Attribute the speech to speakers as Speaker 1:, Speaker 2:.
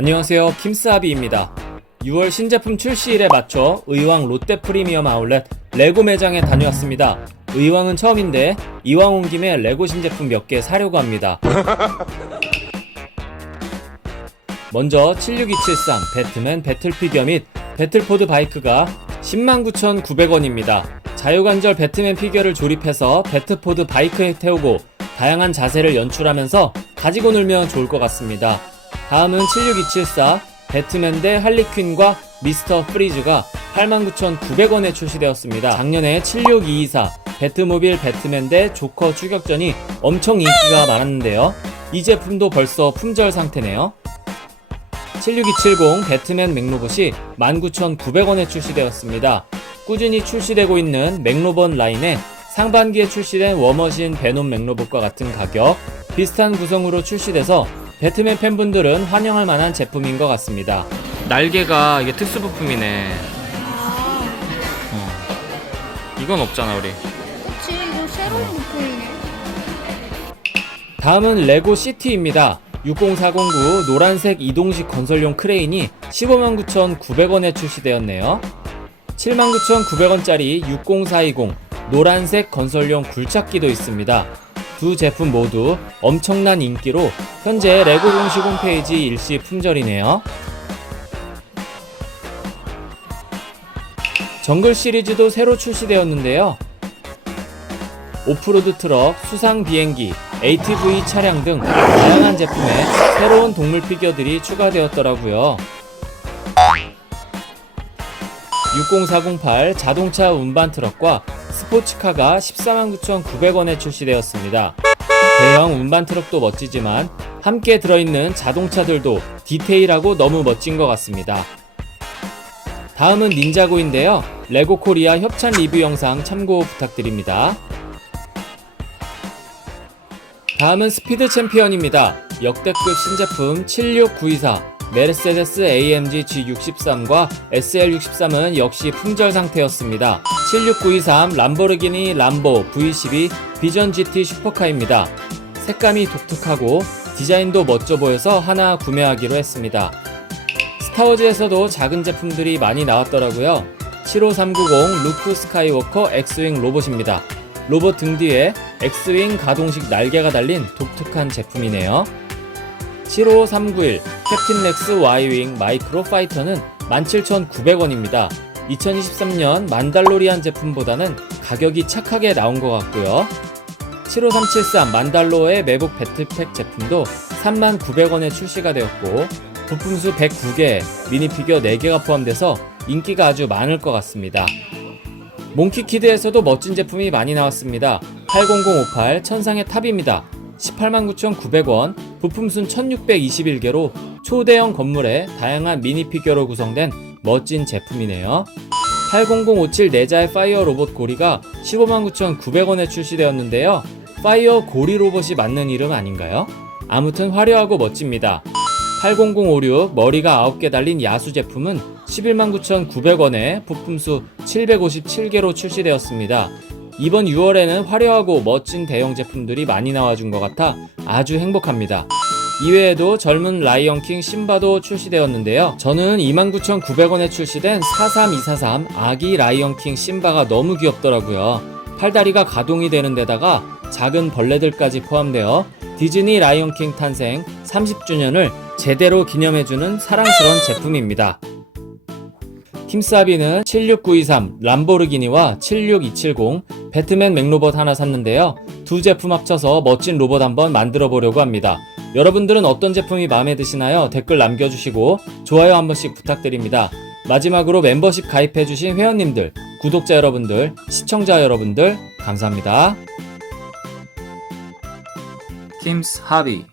Speaker 1: 안녕하세요. 킴스하비입니다. 6월 신제품 출시일에 맞춰 의왕 롯데 프리미엄 아울렛 레고 매장에 다녀왔습니다. 의왕은 처음인데 이왕 온 김에 레고 신제품 몇 개 사려고 합니다. 먼저 76273 배트맨 배틀 피규어 및 배틀포드 바이크가 109,900원입니다. 자유관절 배트맨 피규어를 조립해서 배트포드 바이크에 태우고 다양한 자세를 연출하면서 가지고 놀면 좋을 것 같습니다. 다음은 76274 배트맨 대 할리퀸과 미스터 프리즈가 89,900원에 출시되었습니다. 작년에 76224 배트모빌 배트맨 대 조커 추격전이 엄청 인기가 많았는데요. 이 제품도 벌써 품절 상태네요. 76270 배트맨 맥로봇이 19,900원에 출시되었습니다. 꾸준히 출시되고 있는 맥로봇 라인에 상반기에 출시된 워머신 베놈 맥로봇과 같은 가격, 비슷한 구성으로 출시돼서 배트맨 팬분들은 환영할 만한 제품인 것 같습니다. 날개가 이게 특수 부품이네. 어. 이건 없잖아 우리.
Speaker 2: 그치 이거 새로운 부품이네
Speaker 1: 다음은 레고 시티입니다. 60409 노란색 이동식 건설용 크레인이 15만 9,900원에 출시되었네요. 79,900원짜리 60420 노란색 건설용 굴착기도 있습니다. 두 제품 모두 엄청난 인기로 현재 레고 공식 홈페이지 일시 품절이네요. 정글 시리즈도 새로 출시되었는데요. 오프로드 트럭, 수상 비행기, ATV 차량 등 다양한 제품에 새로운 동물 피규어들이 추가되었더라고요. 60408 자동차 운반 트럭과 스포츠카가 149,900원에 출시되었습니다. 대형 운반 트럭도 멋지지만 함께 들어있는 자동차들도 디테일하고 너무 멋진 것 같습니다. 다음은 닌자고인데요. 레고 코리아 협찬 리뷰 영상 참고 부탁드립니다. 다음은 스피드 챔피언입니다. 역대급 신제품 76924 메르세데스 AMG G63과 SL63은 역시 품절 상태였습니다. 76923 람보르기니 람보 V12 비전 GT 슈퍼카입니다. 색감이 독특하고 디자인도 멋져 보여서 하나 구매하기로 했습니다. 스타워즈에서도 작은 제품들이 많이 나왔더라고요. 75390 루크 스카이워커 엑스윙 로봇입니다. 로봇 등 뒤에 엑스윙 가동식 날개가 달린 독특한 제품이네요. 75391 캡틴 렉스 Y윙 마이크로 파이터는 17,900원입니다. 2023년 만달로리안 제품보다는 가격이 착하게 나온 것 같고요. 75373 만달로의 매복 배틀팩 제품도 39,900원에 출시가 되었고 부품수 109개, 미니피규어 4개가 포함돼서 인기가 아주 많을 것 같습니다. 몽키키드에서도 멋진 제품이 많이 나왔습니다. 80058 천상의 탑입니다. 189,900원, 부품순 1621개로 초대형 건물에 다양한 미니피규어로 구성된 멋진 제품이네요. 80057 내자의 파이어 로봇 고리가 159,900원에 출시되었는데요. 파이어 고리 로봇이 맞는 이름 아닌가요? 아무튼 화려하고 멋집니다. 80056 머리가 9개 달린 야수 제품은 119,900원에 부품수 757개로 출시되었습니다. 이번 6월에는 화려하고 멋진 대형 제품들이 많이 나와준 것 같아 아주 행복합니다. 이외에도 젊은 라이언킹 신바도 출시되었는데요. 저는 29,900원에 출시된 43243 아기 라이언킹 신바가 너무 귀엽더라고요. 팔다리가 가동이 되는 데다가 작은 벌레들까지 포함되어 디즈니 라이언킹 탄생 30주년을 제대로 기념해주는 사랑스러운 제품입니다. 힘사비는 76923 람보르기니와 76270 배트맨 맥로봇 하나 샀는데요. 두 제품 합쳐서 멋진 로봇 한번 만들어 보려고 합니다. 여러분들은 어떤 제품이 마음에 드시나요? 댓글 남겨주시고 좋아요 한 번씩 부탁드립니다. 마지막으로 멤버십 가입해주신 회원님들, 구독자 여러분들, 시청자 여러분들 감사합니다.
Speaker 3: 팀스 하비